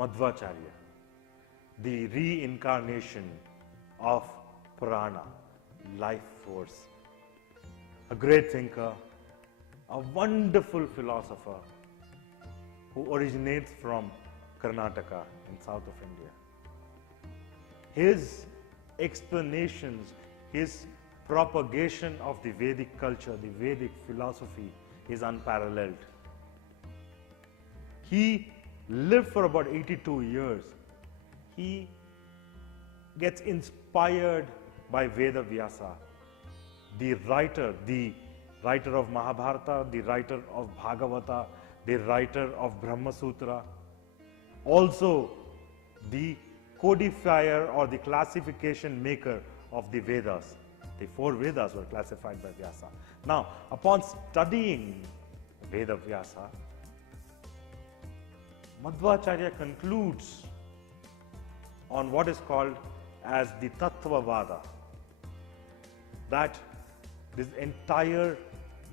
Madhvacharya, the reincarnation of prana, life force. A great thinker, a wonderful philosopher who originates from Karnataka in south of India. His explanations, his propagation of the Vedic culture, the Vedic philosophy is unparalleled. He lived for about 82 years. He gets inspired by Veda Vyasa, the writer of Mahabharata, the writer of Bhagavata, the writer of Brahma Sutra, also the codifier or the classification maker of the Vedas. The 4 Vedas were classified by Vyasa. Now, upon studying Veda Vyasa, Madhvacharya concludes on what is called as the Tattvavada, that this entire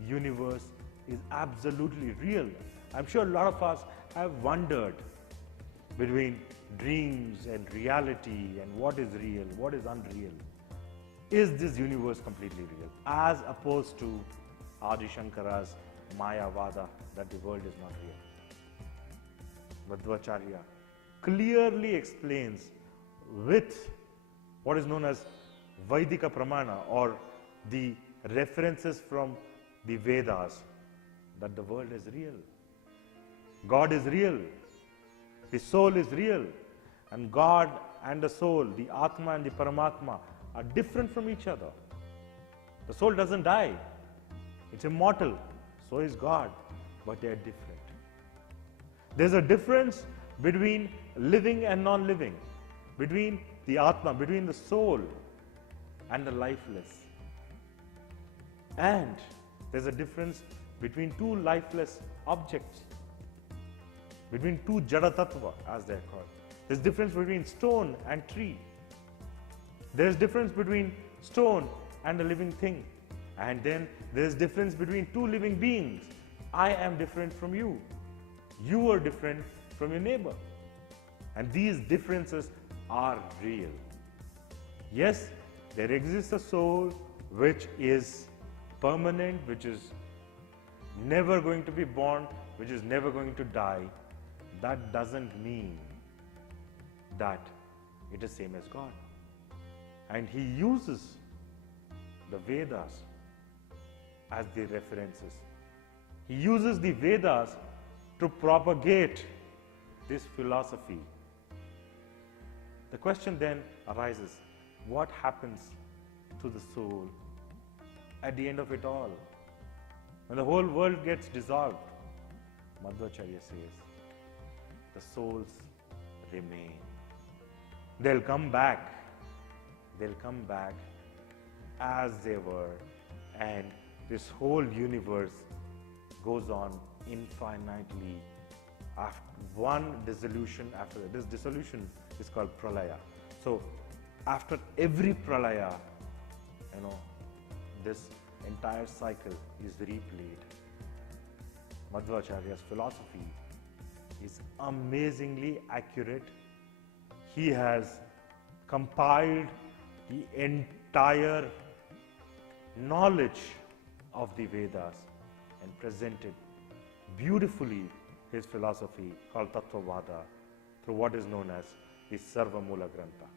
universe is absolutely real. I'm sure a lot of us have wondered between dreams and reality and what is real, what is unreal. Is this universe completely real? As opposed to Adi Shankara's Mayavada, that the world is not real. Madhvacharya clearly explains with what is known as Vaidika Pramana, or the references from the Vedas, that the world is real. God is real. The soul is real. And God and the soul, the Atma and the Paramatma, are different from each other. The soul doesn't die. It's immortal. So is God. But they are different. There's a difference between living and non-living, between the Atma, between the soul and the lifeless. And there's a difference between 2 lifeless objects, between 2 Jada Tattva, as they are called. There's difference between stone and tree. There's difference between stone and a living thing. And then there's difference between 2 living beings. I am different from you. You are different from your neighbor. And these differences are real. Yes, there exists a soul which is permanent, which is never going to be born, which is never going to die. That doesn't mean that it is same as God. And he uses the Vedas as the references. He uses the Vedas to propagate this philosophy. The question then arises, what happens to the soul at the end of it all? When the whole world gets dissolved, Madhvacharya says, the souls remain. They'll come back. They'll come back as they were, and this whole universe goes on infinitely. After one dissolution after that. This dissolution is called pralaya. So after every pralaya, this entire cycle is replayed. Madhvacharya's philosophy is amazingly accurate. He has compiled the entire knowledge of the Vedas and presented beautifully his philosophy called Tattvavada through what is known as the Sarva Mula Grantha.